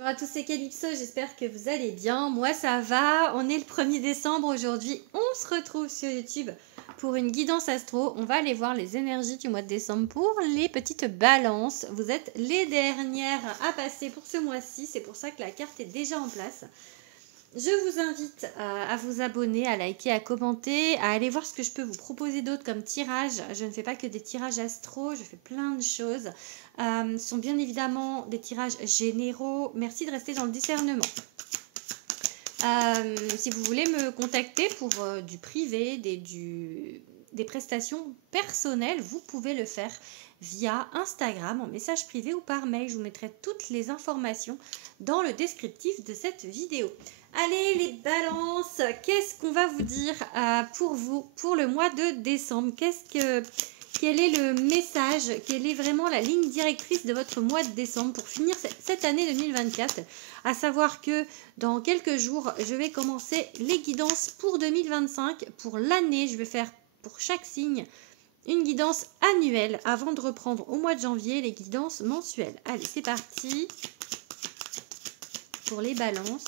Bonjour à tous, c'est Calypso, j'espère que vous allez bien. Moi ça va, on est le 1er décembre aujourd'hui, on se retrouve sur YouTube pour une guidance astro. On va aller voir les énergies du mois de décembre pour les petites balances. Vous êtes les dernières à passer pour ce mois-ci, c'est pour ça que la carte est déjà en place. Je vous invite à vous abonner, à liker, à commenter, à aller voir ce que je peux vous proposer d'autre comme tirage. Je ne fais pas que des tirages astro, je fais plein de choses. Ce sont bien évidemment des tirages généraux. Merci de rester dans le discernement. Si vous voulez me contacter pour du privé, des prestations personnelles, vous pouvez le faire via Instagram, en message privé ou par mail. Je vous mettrai toutes les informations dans le descriptif de cette vidéo. Allez les balances, qu'est-ce qu'on va vous dire pour vous, pour le mois de décembre? Quel est le message? Quelle est vraiment la ligne directrice de votre mois de décembre pour finir cette année 2024? À savoir que dans quelques jours, je vais commencer les guidances pour 2025. Pour l'année, je vais faire pour chaque signe une guidance annuelle avant de reprendre au mois de janvier les guidances mensuelles. Allez, c'est parti pour les balances.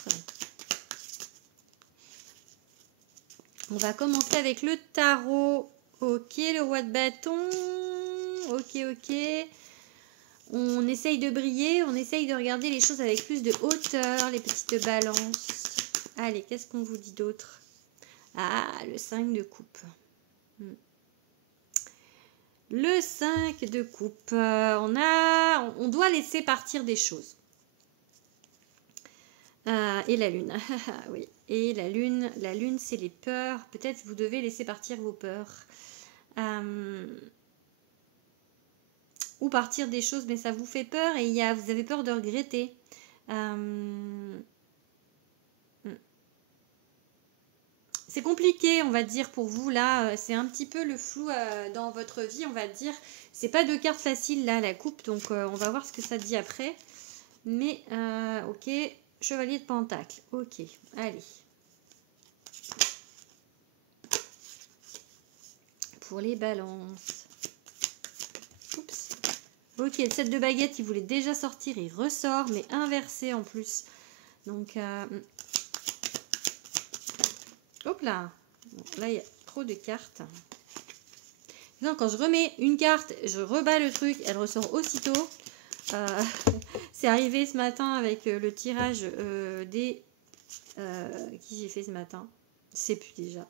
On va commencer avec le tarot. Ok, le roi de bâton. Ok. On essaye de briller, on essaye de regarder les choses avec plus de hauteur, les petites balances. Allez, qu'est-ce qu'on vous dit d'autre? Ah, le 5 de coupe. Le 5 de coupe. On doit laisser partir des choses. Et la lune. Oui. Et la lune c'est les peurs. Peut-être vous devez laisser partir vos peurs. Ou partir des choses, mais ça vous fait peur et vous avez peur de regretter. C'est compliqué, on va dire, pour vous, là. C'est un petit peu le flou dans votre vie, on va dire. C'est pas de cartes faciles, là, la coupe. Donc, on va voir ce que ça dit après. Mais, ok. Chevalier de Pentacle. Ok, allez. Pour les balances. Oups. Ok, le 7 de baguette, il voulait déjà sortir. Il ressort, mais inversé en plus. Donc, hop là. Bon, là, il y a trop de cartes. Non, quand je remets une carte, je rebats le truc, elle ressort aussitôt. C'est arrivé ce matin avec le tirage des... qui j'ai fait ce matin? Je sais plus déjà.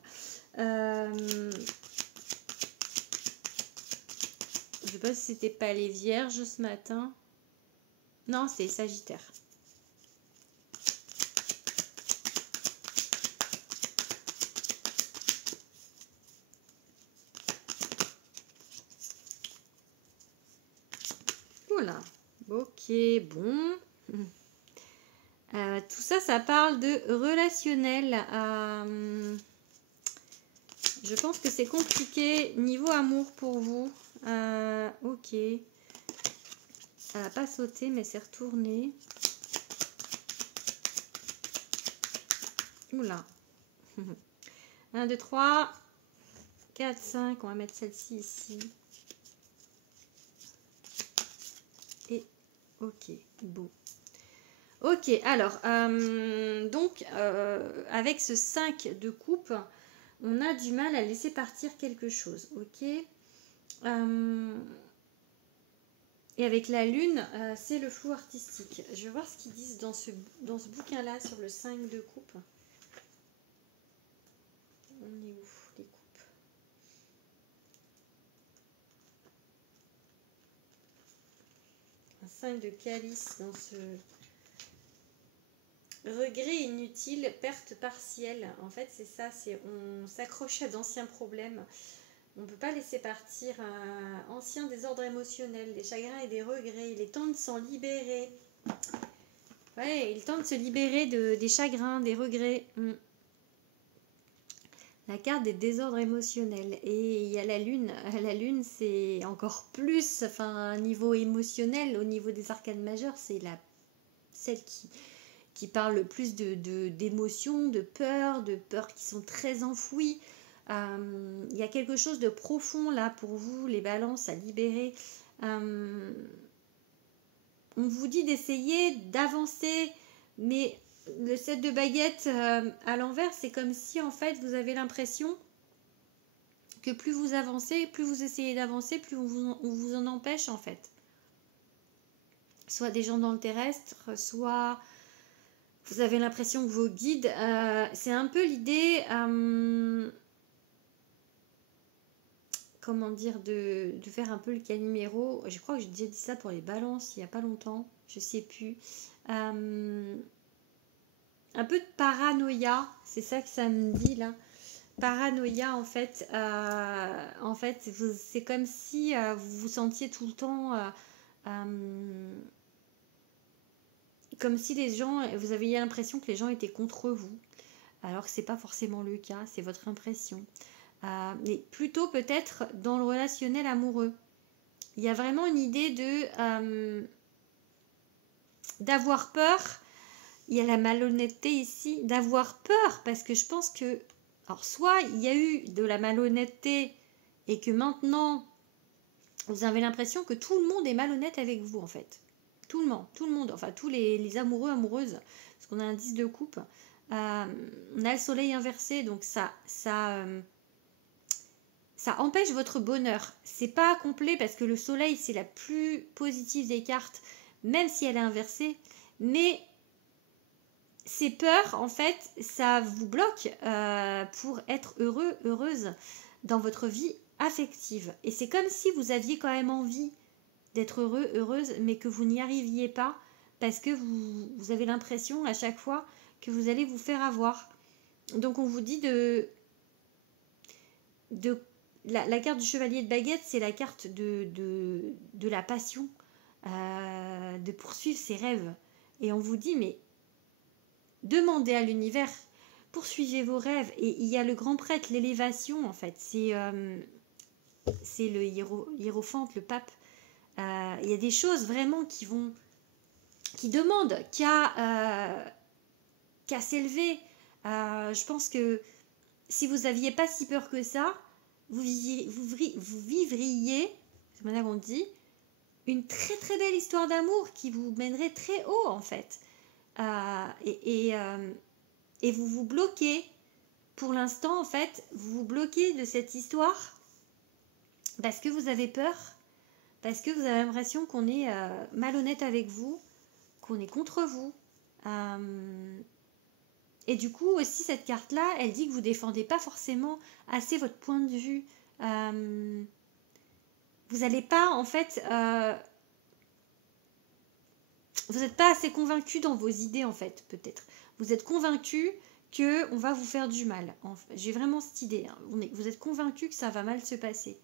Je sais pas si c'était pas les vierges ce matin. Non, c'est Sagittaire. Voilà. Ok, bon. Tout ça, ça parle de relationnel. Je pense que c'est compliqué niveau amour pour vous. Ok. Ça n'a pas sauté, mais c'est retourné. Oula. 1, 2, 3, 4, 5. On va mettre celle-ci ici. Et ok, bon. Ok, alors, donc, avec ce 5 de coupe, on a du mal à laisser partir quelque chose, ok. Et avec la lune, c'est le flou artistique. Je vais voir ce qu'ils disent dans ce bouquin-là sur le 5 de coupe. On est où, les coupes? Un 5 de calice dans ce... Regret inutile, perte partielle. En fait, c'est ça, on s'accroche à d'anciens problèmes. On ne peut pas laisser partir un ancien désordre émotionnel, des chagrins et des regrets. Il est temps de s'en libérer. Ouais, il est temps de se libérer des chagrins, des regrets. La carte des désordres émotionnels. Et il y a la lune. La lune, c'est encore plus, enfin, niveau émotionnel, au niveau des arcanes majeures, c'est celle qui parle le plus d'émotions, de peurs qui sont très enfouies. Il y a quelque chose de profond là pour vous, les balances, à libérer. on vous dit d'essayer d'avancer, mais le 7 de baguette à l'envers, c'est comme si en fait vous avez l'impression que plus vous avancez, plus vous essayez d'avancer, plus on vous en empêche en fait. Soit des gens dans le terrestre, soit vous avez l'impression que vos guides, c'est un peu l'idée, comment dire, de faire un peu le Calimero. Je crois que j'ai déjà dit ça pour les balances il n'y a pas longtemps, je sais plus. Un peu de paranoïa, c'est ça que ça me dit là. Paranoïa en fait, c'est comme si vous vous sentiez tout le temps comme si les gens, vous aviez l'impression que les gens étaient contre vous, alors que c'est pas forcément le cas, c'est votre impression. Mais plutôt peut-être dans le relationnel amoureux. Il y a vraiment une idée de d'avoir peur. Il y a la malhonnêteté ici, d'avoir peur, parce que je pense que, alors soit il y a eu de la malhonnêteté et que maintenant vous avez l'impression que tout le monde est malhonnête avec vous en fait. Tout le monde, enfin tous les amoureux, amoureuses, parce qu'on a un 10 de coupe, on a le soleil inversé, donc ça empêche votre bonheur. C'est pas complet parce que le soleil c'est la plus positive des cartes, même si elle est inversée, mais ces peurs en fait ça vous bloque pour être heureux, heureuse dans votre vie affective. Et c'est comme si vous aviez quand même envie d'être heureux, heureuse, mais que vous n'y arriviez pas parce que vous avez l'impression à chaque fois que vous allez vous faire avoir. Donc on vous dit la carte du chevalier de baguette, c'est la carte de la passion, de poursuivre ses rêves. Et on vous dit, mais demandez à l'univers, poursuivez vos rêves. Et il y a le grand prêtre, l'élévation en fait, c'est le hiérophante, le pape. Il y a des choses vraiment qui demandent qu'à s'élever. Je pense que si vous n'aviez pas si peur que ça, vous vivriez, c'est maintenant qu'on dit, une très très belle histoire d'amour qui vous mènerait très haut en fait. Et vous vous bloquez. Pour l'instant en fait, vous vous bloquez de cette histoire parce que vous avez peur. Parce que vous avez l'impression qu'on est malhonnête avec vous, qu'on est contre vous. Et du coup, aussi, cette carte-là, elle dit que vous ne défendez pas forcément assez votre point de vue. Vous n'allez pas, en fait... vous n'êtes pas assez convaincu dans vos idées, en fait, peut-être. Vous êtes convaincu qu'on va vous faire du mal. J'ai vraiment cette idée. Hein. Vous êtes convaincu que ça va mal se passer.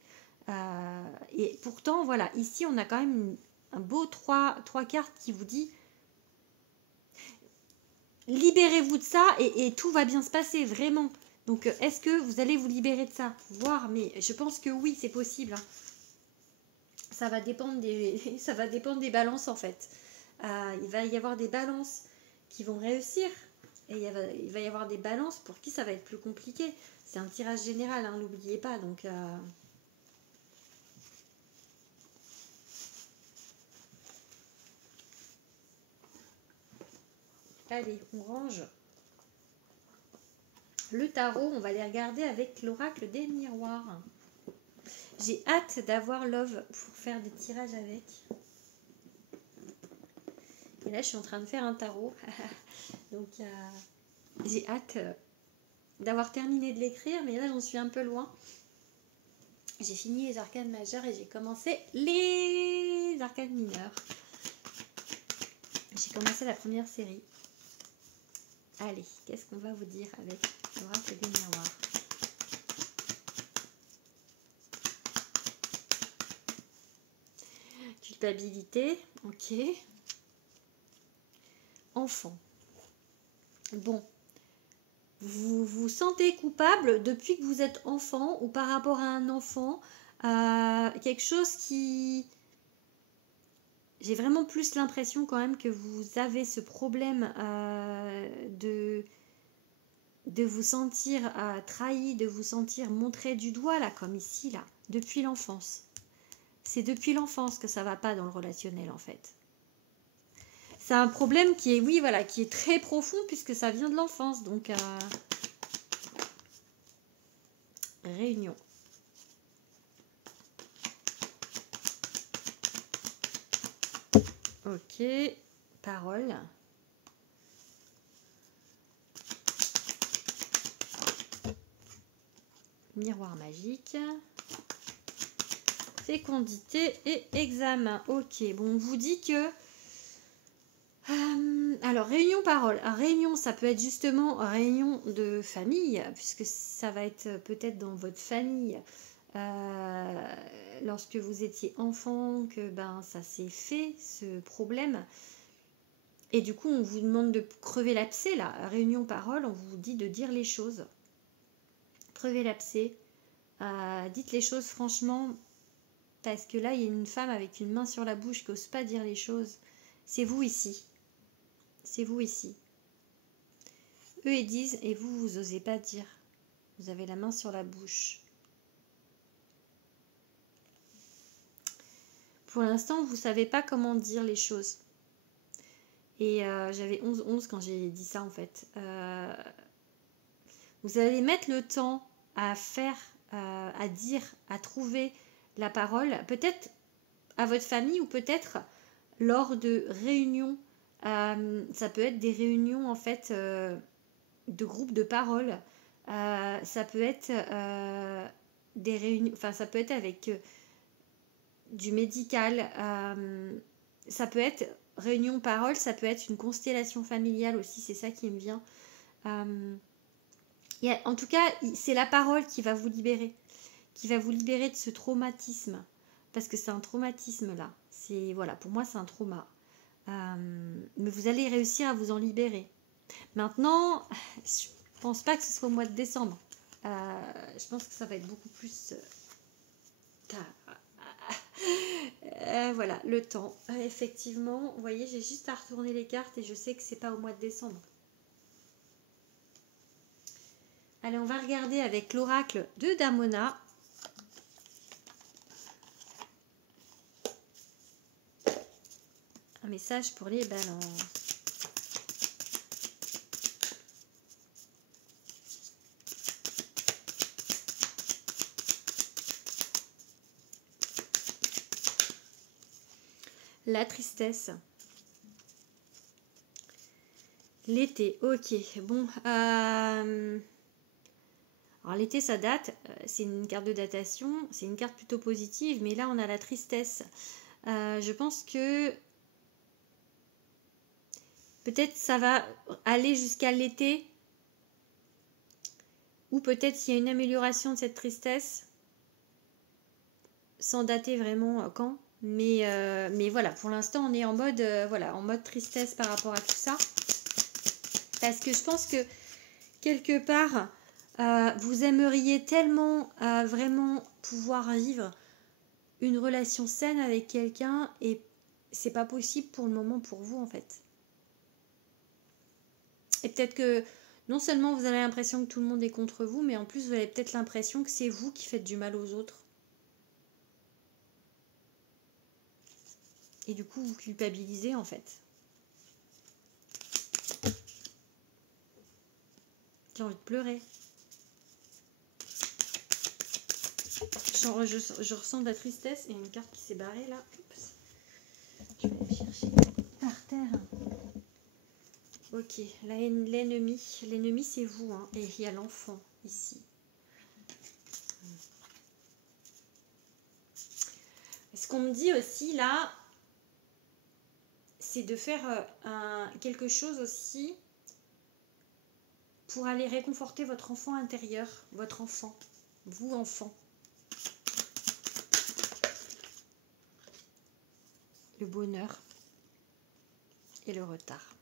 Et pourtant, voilà, ici, on a quand même un beau trois cartes qui vous dit libérez-vous de ça et tout va bien se passer, vraiment. Donc, est-ce que vous allez vous libérer de ça? Voir, mais je pense que oui, c'est possible. Hein. Ça va dépendre des balances, en fait. Il va y avoir des balances qui vont réussir. Et il va y avoir des balances pour qui ça va être plus compliqué. C'est un tirage général, hein, n'oubliez pas. Donc... Allez, on range le tarot. On va les regarder avec l'oracle des miroirs. J'ai hâte d'avoir Love pour faire des tirages avec. Et là, je suis en train de faire un tarot. Donc, j'ai hâte d'avoir terminé de l'écrire. Mais là, j'en suis un peu loin. J'ai fini les arcanes majeures et j'ai commencé les arcanes mineures. J'ai commencé la première série. Allez, qu'est-ce qu'on va vous dire avec l'oracle des miroirs? Culpabilité, ok. Enfant. Bon, vous vous sentez coupable depuis que vous êtes enfant ou par rapport à un enfant, quelque chose qui... J'ai vraiment plus l'impression quand même que vous avez ce problème de vous sentir trahi, de vous sentir montré du doigt, là, comme ici, là, depuis l'enfance. C'est depuis l'enfance que ça va pas dans le relationnel, en fait. c'est un problème qui est, oui, voilà, qui est très profond puisque ça vient de l'enfance. Donc, réunion. Ok, parole. Miroir magique. Fécondité et examen. Ok, bon, on vous dit que... alors, réunion parole. Réunion, ça peut être justement réunion de famille, puisque ça va être peut-être dans votre famille. Lorsque vous étiez enfant, que ben ça s'est fait, ce problème. Et du coup, on vous demande de crever l'abcès, là. Réunion parole, on vous dit de dire les choses. Crevez l'abcès. Dites les choses franchement, parce que là, il y a une femme avec une main sur la bouche qui n'ose pas dire les choses. C'est vous ici. C'est vous ici. Eux, ils disent, et vous, vous n'osez pas dire. Vous avez la main sur la bouche. Pour l'instant, vous ne savez pas comment dire les choses. Et j'avais 11 quand j'ai dit ça, en fait. Vous allez mettre le temps à faire, à dire, à trouver la parole. Peut-être à votre famille ou peut-être lors de réunions. Ça peut être des réunions, en fait, de groupes de parole. Ça peut être des réunions... Enfin, ça peut être avec... du médical, ça peut être réunion parole, ça peut être une constellation familiale aussi, c'est ça qui me vient. En tout cas, c'est la parole qui va vous libérer de ce traumatisme, parce que c'est un traumatisme là. C'est voilà, pour moi c'est un trauma. Mais vous allez réussir à vous en libérer. Maintenant, je pense pas que ce soit au mois de décembre. Je pense que ça va être beaucoup plus tard. Voilà, le temps. Effectivement, vous voyez, j'ai juste à retourner les cartes et je sais que c'est pas au mois de décembre. Allez, on va regarder avec l'oracle de Damona. Un message pour les balances. La tristesse. L'été, ok. Bon, alors l'été ça date, c'est une carte de datation, c'est une carte plutôt positive, mais là on a la tristesse. Je pense que peut-être ça va aller jusqu'à l'été, ou peut-être il y a une amélioration de cette tristesse, sans dater vraiment quand. Mais voilà, pour l'instant on est en mode, voilà, en mode tristesse par rapport à tout ça. Parce que je pense que quelque part, vous aimeriez tellement vraiment pouvoir vivre une relation saine avec quelqu'un et c'est pas possible pour le moment pour vous en fait. Et peut-être que non seulement vous avez l'impression que tout le monde est contre vous, mais en plus vous avez peut-être l'impression que c'est vous qui faites du mal aux autres. Et du coup vous culpabilisez en fait. J'ai envie de pleurer. Je ressens de la tristesse. Il y a une carte qui s'est barrée là. Oups. Je vais aller chercher par terre. Ok, l'ennemi. L'ennemi c'est vous. Hein. Et il y a l'enfant ici. Ce qu'on me dit aussi là, c'est de faire quelque chose aussi pour aller réconforter votre enfant intérieur. Votre enfant. Vous enfant. Le bonheur et le retard.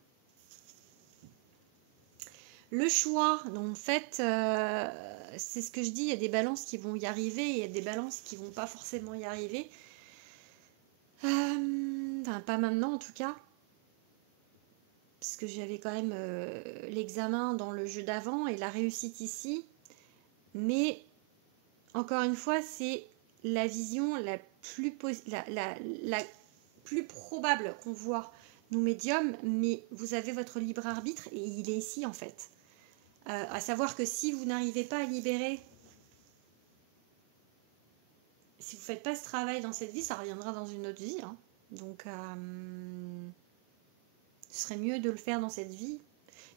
Le choix, donc en fait, c'est ce que je dis, il y a des balances qui vont y arriver et il y a des balances qui vont pas forcément y arriver. Enfin, pas maintenant en tout cas. Parce que j'avais quand même l'examen dans le jeu d'avant et la réussite ici. Mais, encore une fois, c'est la vision la plus probable qu'on voit nous médiums, mais vous avez votre libre arbitre et il est ici en fait. À savoir que si vous n'arrivez pas à libérer, si vous ne faites pas ce travail dans cette vie, ça reviendra dans une autre vie. Hein. Donc, ce serait mieux de le faire dans cette vie.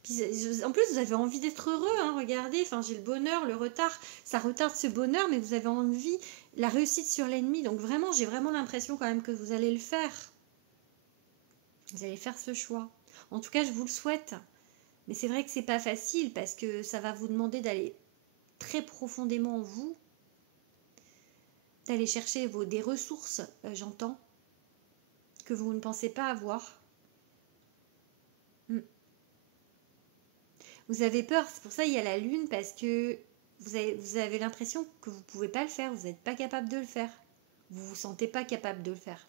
Puis, en plus, vous avez envie d'être heureux, hein, regardez, enfin, j'ai le bonheur, le retard, ça retarde ce bonheur, mais vous avez envie, la réussite sur l'ennemi. Donc vraiment, j'ai vraiment l'impression quand même que vous allez le faire. Vous allez faire ce choix. En tout cas, je vous le souhaite. Mais c'est vrai que c'est pas facile parce que ça va vous demander d'aller très profondément en vous, d'aller chercher des ressources, j'entends, que vous ne pensez pas avoir. Vous avez peur, c'est pour ça qu'il y a la lune, parce que vous avez l'impression que vous ne pouvez pas le faire, vous n'êtes pas capable de le faire. Vous ne vous sentez pas capable de le faire.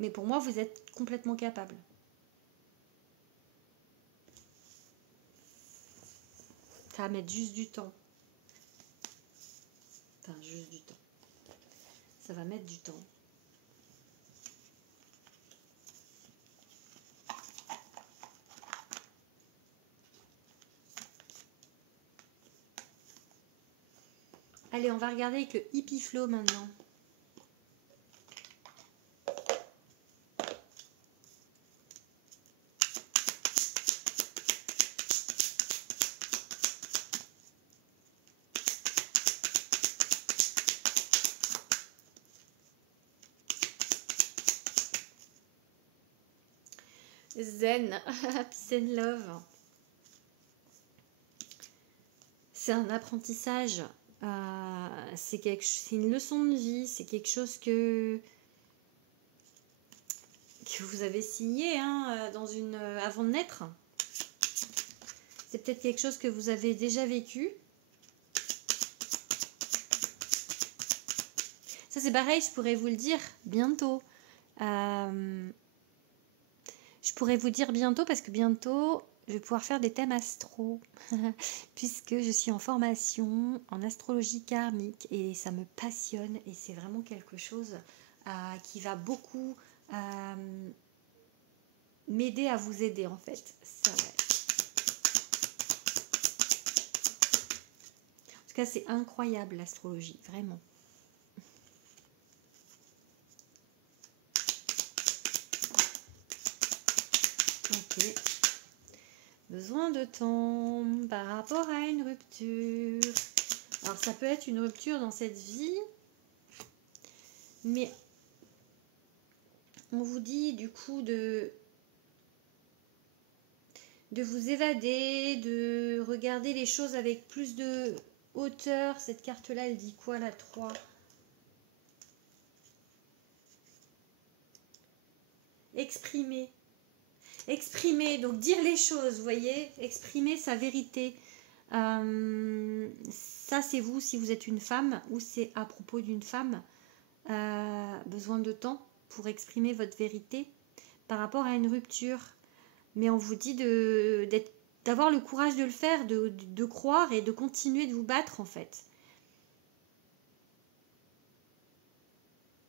Mais pour moi, vous êtes complètement capable. Ça va mettre juste du temps. Enfin, juste du temps. Ça va mettre du temps. Allez, on va regarder avec le Hippie Flow maintenant. Zen, Peace and Love. C'est un apprentissage, c'est une leçon de vie, c'est quelque chose que vous avez signé hein, avant de naître. C'est peut-être quelque chose que vous avez déjà vécu. Ça c'est pareil, je pourrais vous le dire bientôt. Je pourrais vous dire bientôt parce que bientôt je vais pouvoir faire des thèmes astro puisque je suis en formation en astrologie karmique et ça me passionne et c'est vraiment quelque chose qui va beaucoup m'aider à vous aider en fait. Ça, ouais. En tout cas c'est incroyable l'astrologie, vraiment. Ok. Besoin de temps par rapport à une rupture. Alors ça peut être une rupture dans cette vie, mais on vous dit du coup de vous évader, de regarder les choses avec plus de hauteur. Cette carte-là, elle dit quoi, la 3 ? Exprimer. Exprimer, donc dire les choses, vous voyez, exprimer sa vérité. Ça, c'est vous si vous êtes une femme ou c'est à propos d'une femme. Besoin de temps pour exprimer votre vérité par rapport à une rupture. Mais on vous dit d'avoir le courage de le faire, de croire et de continuer de vous battre en fait.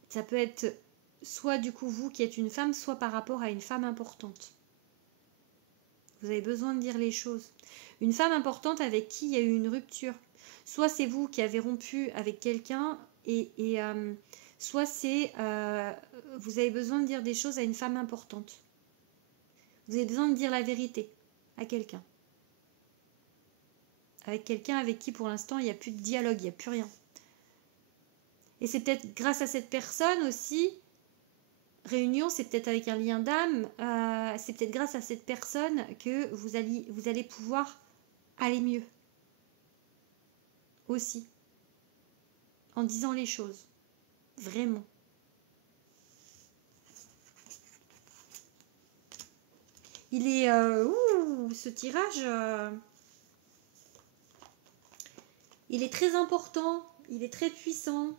Ça peut être soit du coup vous qui êtes une femme, soit par rapport à une femme importante. Vous avez besoin de dire les choses. Une femme importante avec qui il y a eu une rupture. Soit c'est vous qui avez rompu avec quelqu'un et soit c'est vous avez besoin de dire des choses à une femme importante. Vous avez besoin de dire la vérité à quelqu'un. Avec quelqu'un avec qui pour l'instant il n'y a plus de dialogue, il n'y a plus rien. Et c'est peut-être grâce à cette personne aussi, réunion, c'est peut-être avec un lien d'âme, c'est peut-être grâce à cette personne que vous allez pouvoir aller mieux. Aussi. En disant les choses. Vraiment. Il est... ce tirage... il est très important. Il est très puissant.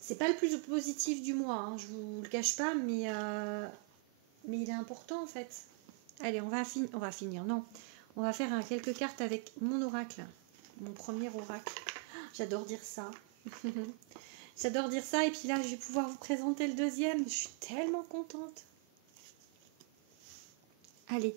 C'est pas le plus positif du mois, hein, je vous le cache pas, mais il est important en fait. Allez, on va finir. Non, on va faire quelques cartes avec mon oracle. Mon premier oracle. J'adore dire ça. J'adore dire ça et puis là je vais pouvoir vous présenter le deuxième. Je suis tellement contente. Allez.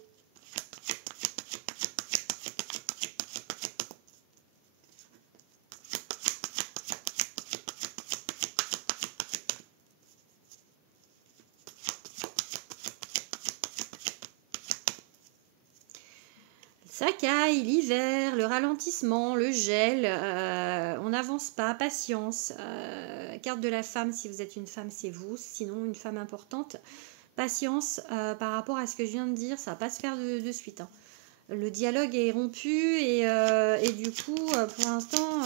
Ça caille, l'hiver, le ralentissement, le gel, on n'avance pas, patience. Carte de la femme, si vous êtes une femme, c'est vous. Sinon, une femme importante. Patience par rapport à ce que je viens de dire, ça va pas se faire de suite. Hein. Le dialogue est rompu et du coup, pour l'instant,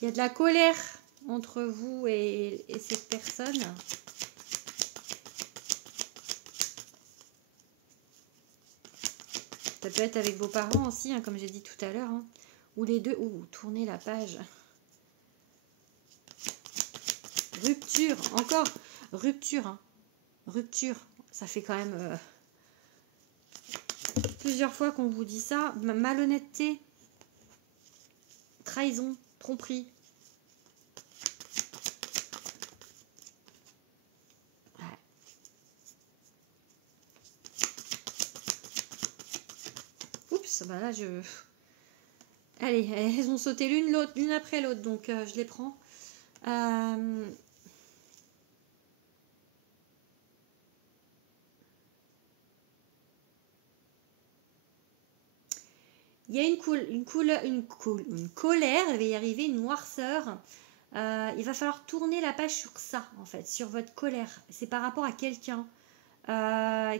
il y a de la colère entre vous et cette personne. Ça peut être avec vos parents aussi, hein, comme j'ai dit tout à l'heure. Hein. Ou les deux. Ouh, tournez la page. Rupture, encore. Rupture. Hein. Rupture. Ça fait quand même plusieurs fois qu'on vous dit ça. Malhonnêteté. Trahison. Tromperie. Ouais. Oups, bah là je... Allez, elles ont sauté l'une après l'autre, donc je les prends. Il y a une colère, je vais y arriver, une noirceur. Il va falloir tourner la page sur ça, en fait, sur votre colère. C'est par rapport à quelqu'un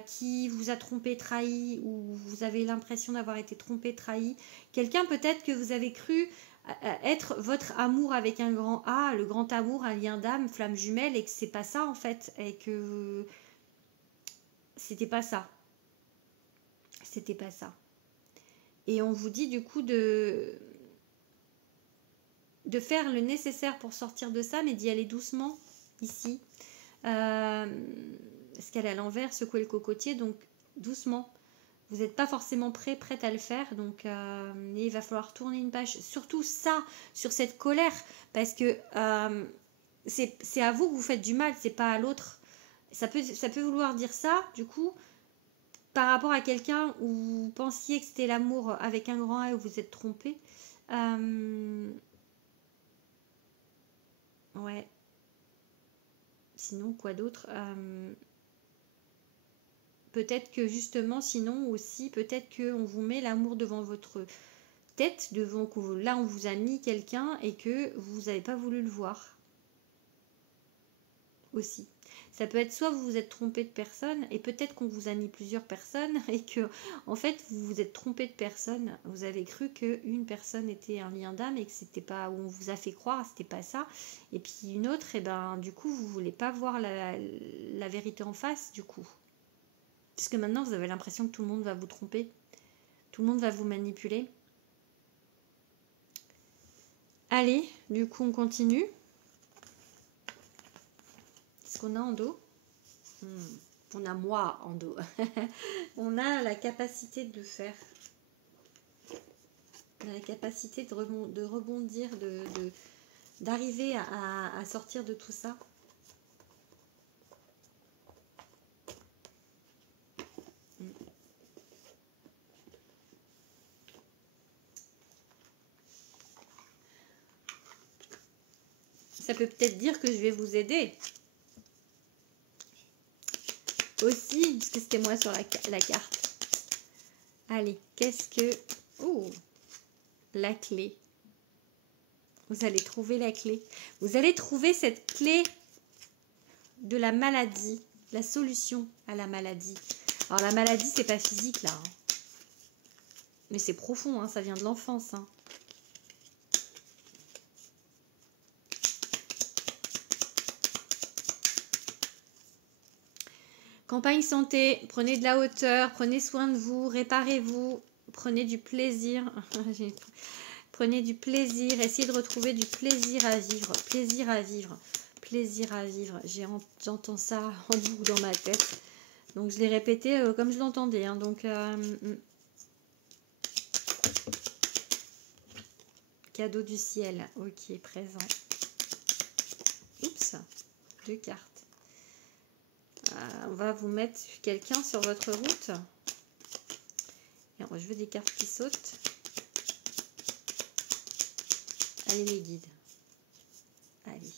qui vous a trompé, trahi, ou vous avez l'impression d'avoir été trompé, trahi. Quelqu'un peut-être que vous avez cru être votre amour avec un grand A, le grand amour, un lien d'âme, flamme jumelle, et que c'est pas ça, en fait, et que c'était pas ça. C'était pas ça. Et on vous dit du coup de faire le nécessaire pour sortir de ça, mais d'y aller doucement, ici. Parce qu'elle est à l'envers, secouer le cocotier, donc doucement. Vous n'êtes pas forcément prête à le faire, donc il va falloir tourner une page. Surtout ça, sur cette colère, parce que c'est à vous que vous faites du mal, c'est pas à l'autre. Ça peut vouloir dire ça, du coup, par rapport à quelqu'un où vous pensiez que c'était l'amour avec un grand A et où vous êtes trompé. Ouais. Sinon, quoi d'autre peut-être que justement, sinon aussi, peut-être qu'on vous met l'amour devant votre tête, là on vous a mis quelqu'un et que vous n'avez pas voulu le voir. Aussi. Ça peut être soit vous vous êtes trompé de personne et peut-être qu'on vous a mis plusieurs personnes et que en fait vous vous êtes trompé de personne. Vous avez cru qu'une personne était un lien d'âme et que c'était pas, où on vous a fait croire, c'était pas ça. Et puis une autre, et ben du coup vous voulez pas voir la vérité en face du coup. Puisque maintenant vous avez l'impression que tout le monde va vous tromper. Tout le monde va vous manipuler. Allez, du coup on continue. Qu'est-ce qu'on a en dos? On a moi en dos. On a la capacité de faire. On a la capacité de rebondir, d'arriver à sortir de tout ça. Ça peut peut-être dire que je vais vous aider. Aussi, parce que c'était moi sur la carte. Allez, qu'est-ce que... Oh, la clé. Vous allez trouver la clé. Vous allez trouver cette clé de la maladie, la solution à la maladie. Alors la maladie, c'est pas physique là. Hein. Mais c'est profond, hein, ça vient de l'enfance. Hein. Campagne santé, prenez de la hauteur, prenez soin de vous, réparez-vous, prenez du plaisir. Prenez du plaisir, essayez de retrouver du plaisir à vivre, plaisir à vivre, plaisir à vivre. J'entends ça en boucle dans ma tête. Donc je l'ai répété comme je l'entendais. Hein, donc cadeau du ciel. Ok, présent. Oups, 2 cartes. On va vous mettre quelqu'un sur votre route. Et je veux des cartes qui sautent. Allez les guides. Allez.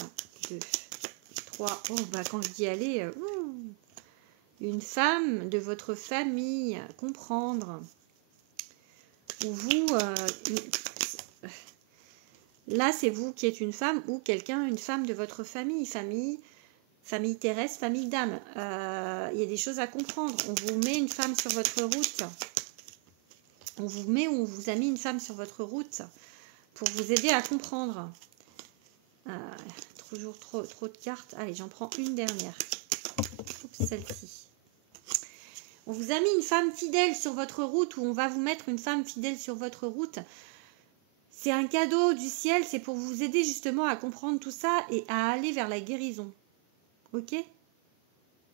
1, 2, 3. Oh, bah quand je dis aller, une femme de votre famille, comprendre. Ou vous, là c'est vous qui êtes une femme ou quelqu'un, une femme de votre famille, famille terrestre, famille d'âme. Il y a des choses à comprendre. On vous met une femme sur votre route. On vous met ou on vous a mis une femme sur votre route pour vous aider à comprendre. Toujours trop de cartes. Allez, j'en prends une dernière. Oups, celle-ci. On vous a mis une femme fidèle sur votre route ou on va vous mettre une femme fidèle sur votre route. C'est un cadeau du ciel, c'est pour vous aider justement à comprendre tout ça et à aller vers la guérison. Ok?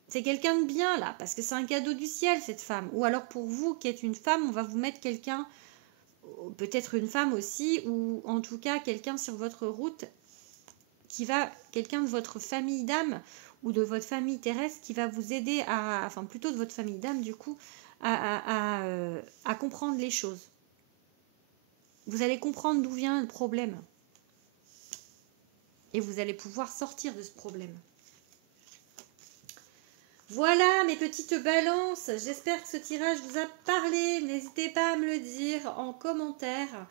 C'est quelqu'un de bien là, parce que c'est un cadeau du ciel cette femme. Ou alors pour vous qui êtes une femme, on va vous mettre quelqu'un, peut-être une femme aussi, ou en tout cas quelqu'un sur votre route, quelqu'un de votre famille d'âme ou de votre famille terrestre qui va vous aider enfin plutôt de votre famille d'âme du coup, à comprendre les choses. Vous allez comprendre d'où vient le problème. Et vous allez pouvoir sortir de ce problème. Voilà mes petites balances, j'espère que ce tirage vous a parlé. N'hésitez pas à me le dire en commentaire.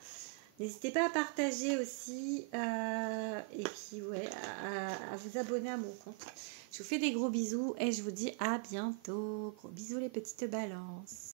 N'hésitez pas à partager aussi. Et puis ouais, à vous abonner à mon compte. Je vous fais des gros bisous et je vous dis à bientôt. Gros bisous les petites balances.